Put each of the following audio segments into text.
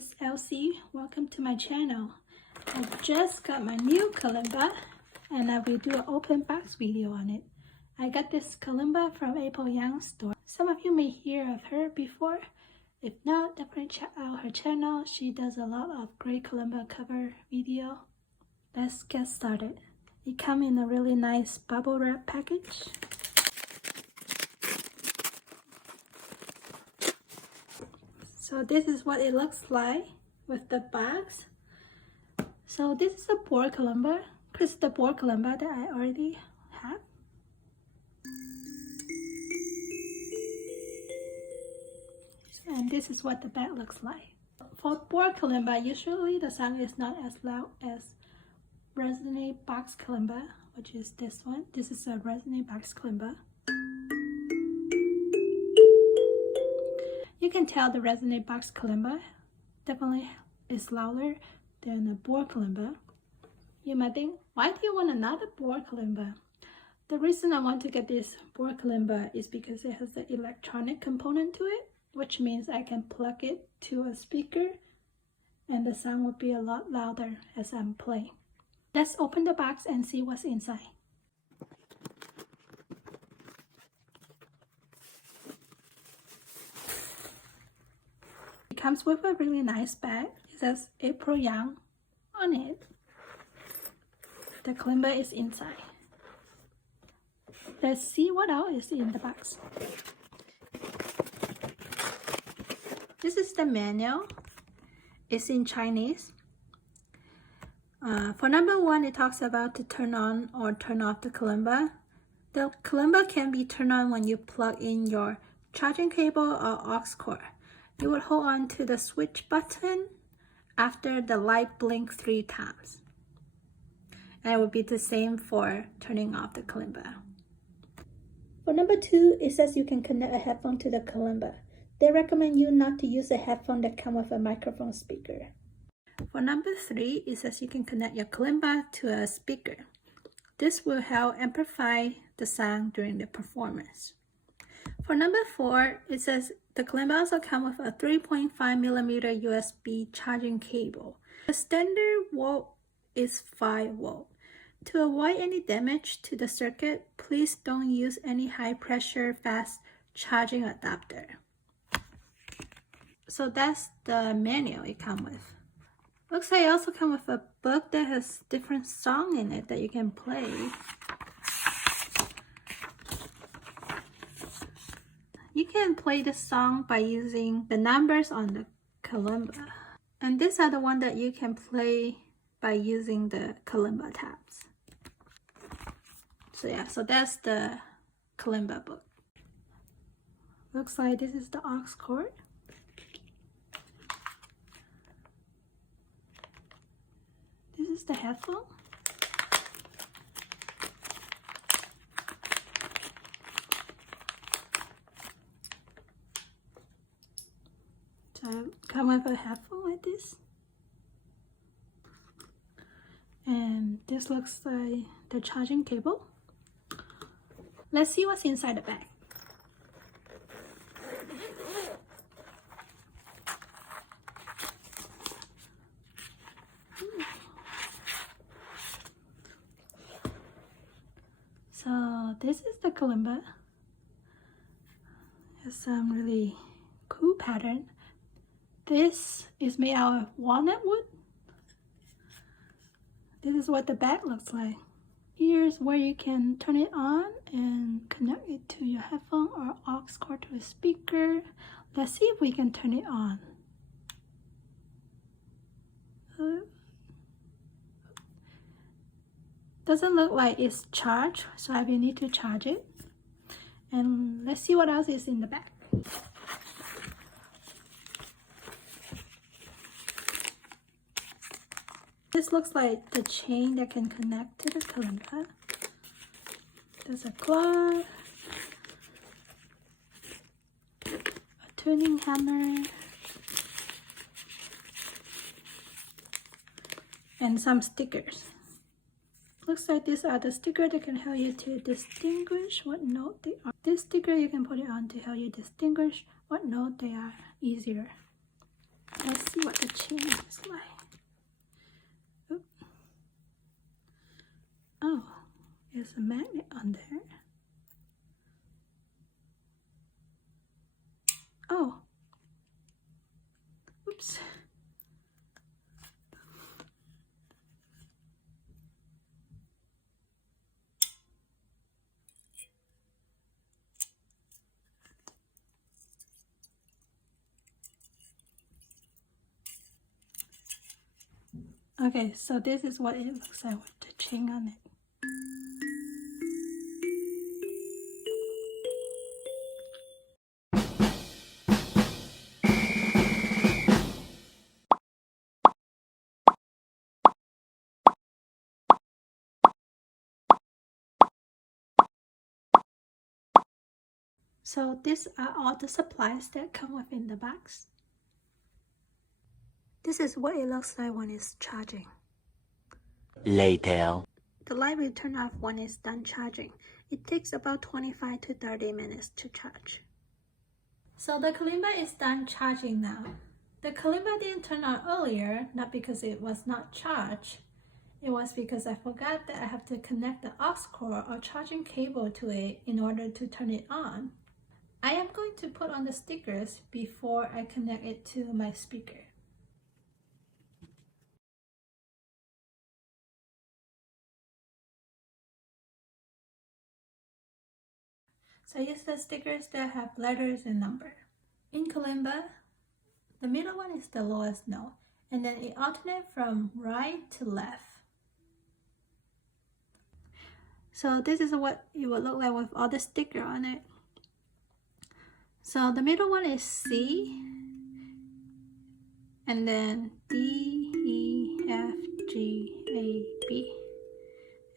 is Elsie. Welcome to my channel. I just got my new kalimba and I will do an open box video on it. I got this kalimba from April Young's store. Some of you may hear of her before. If not, definitely check out her channel. She does a lot of great kalimba cover video. Let's get started. It comes in a really nice bubble wrap package. So this is what it looks like with the box. So this is a board kalimba. This is the board kalimba that I already have. And this is what the back looks like. For board kalimba, usually the sound is not as loud as resonate box kalimba, which is this one. This is a resonate box kalimba. You can tell the resonate box kalimba definitely is louder than a board kalimba. You might think, why do you want another board kalimba? The reason I want to get this board kalimba is because it has the electronic component to it, which means I can plug it to a speaker and the sound will be a lot louder as I'm playing. Let's open the box and see what's inside. It comes with a really nice bag. It says April Young on it. The kalimba is inside. Let's see what else is in the box. This is the manual. It's in Chinese. For number 1, it talks about to turn on or turn off the kalimba. The kalimba can be turned on when you plug in your charging cable or aux cord. You would hold on to the switch button after the light blinks 3 times. And it would be the same for turning off the kalimba. For number 2, it says you can connect a headphone to the kalimba. They recommend you not to use a headphone that comes with a microphone speaker. For number 3, it says you can connect your kalimba to a speaker. This will help amplify the sound during the performance. For number 4, it says the kalimba also comes with a 3.5mm USB charging cable. The standard volt is 5 volt. To avoid any damage to the circuit, please don't use any high pressure fast charging adapter. So that's the manual it comes with. Looks like it also comes with a book that has different songs in it that you can play. You can play the song by using the numbers on the kalimba. And these are the ones that you can play by using the kalimba tabs. So yeah, so that's the kalimba book. Looks like this is the aux cord. This is the headphone. So I come with a headphone like this. And this looks like the charging cable. Let's see what's inside the bag. So this is the kalimba. It's some really cool pattern. This is made out of walnut wood. This is what the back looks like. Here's where you can turn it on and connect it to your headphone or aux cord to a speaker. Let's see if we can turn it on. Doesn't look like it's charged, so I will need to charge it. And let's see what else is in the back. This looks like the chain that can connect to the kalimba. There's a cloth, a tuning hammer, and some stickers. Looks like these are the stickers that can help you to distinguish what note they are. This sticker you can put it on to help you distinguish what note they are easier. Let's see what the chain is like. Oop. Oh, there's a magnet on there. Oh, oops. Okay, so this is what it looks like with the chain on it. So these are all the supplies that come within the box. This is what it looks like when it's charging. Later. The light will turn off when it's done charging. It takes about 25 to 30 minutes to charge. So the Kalimba is done charging now. The Kalimba didn't turn on earlier, not because it was not charged. It was because I forgot that I have to connect the aux cord or charging cable to it in order to turn it on. I am going to put on the stickers before I connect it to my speaker. So I use the stickers that have letters and number. In Kalimba, the middle one is the lowest note, and then it alternates from right to left. So this is what it would look like with all the sticker on it. So the middle one is C, and then D, E, F, G, A, B.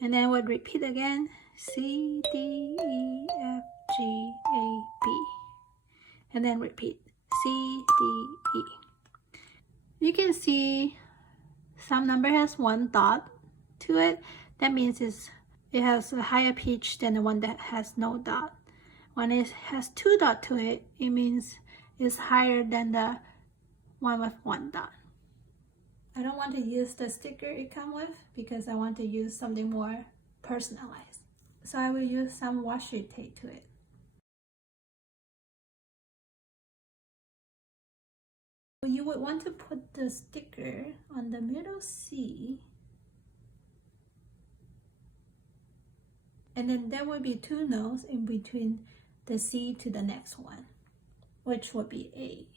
And then we'll repeat again, C, D, E, F, G, A, B. And then repeat, C, D, E. You can see some number has one dot to it. That means it has a higher pitch than the one that has no dot. When it has two dots to it, it means it's higher than the one with one dot. I don't want to use the sticker it comes with because I want to use something more personalized. So I will use some washi tape to it. You would want to put the sticker on the middle C, and then there will be two notes in between the C to the next one, which would be A.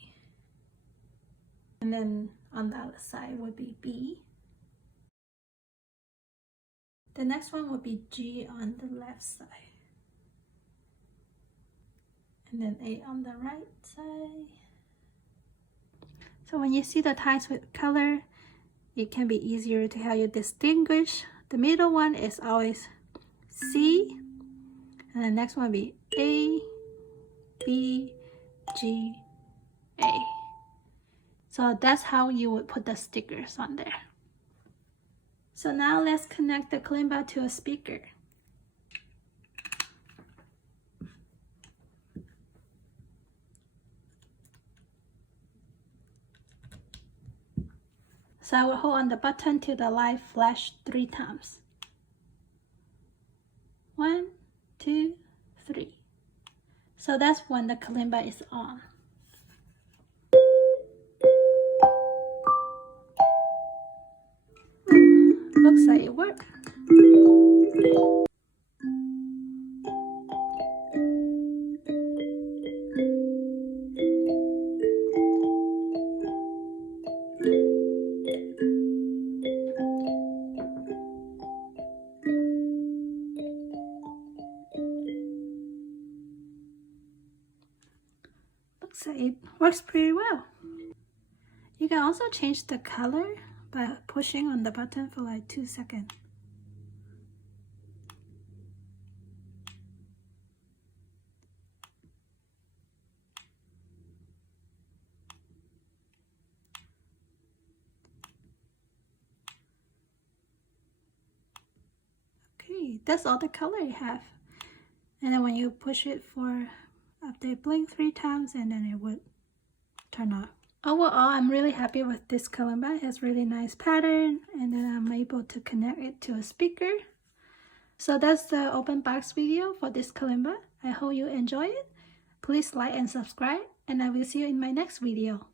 And then on the other side would be B. The next one would be G on the left side. And then A on the right side. So when you see the ties with color, it can be easier to help you distinguish. The middle one is always C, and the next one will be A, B, G, A. So that's how you would put the stickers on there. So now let's connect the Kalimba to a speaker. So I will hold on the button till the light flash 3 times. 1, 2, 3. So that's when the Kalimba is on. Looks like it worked. Looks like it works pretty well. You can also change the color by pushing on the button for like 2 seconds. Okay, that's all the color you have. And then when you push it for, after it blink 3 times, and then it would turn off. Overall, I'm really happy with this kalimba. It has really nice pattern, and then I'm able to connect it to a speaker. So that's the open box video for this kalimba. I hope you enjoy it. Please like and subscribe, and I will see you in my next video.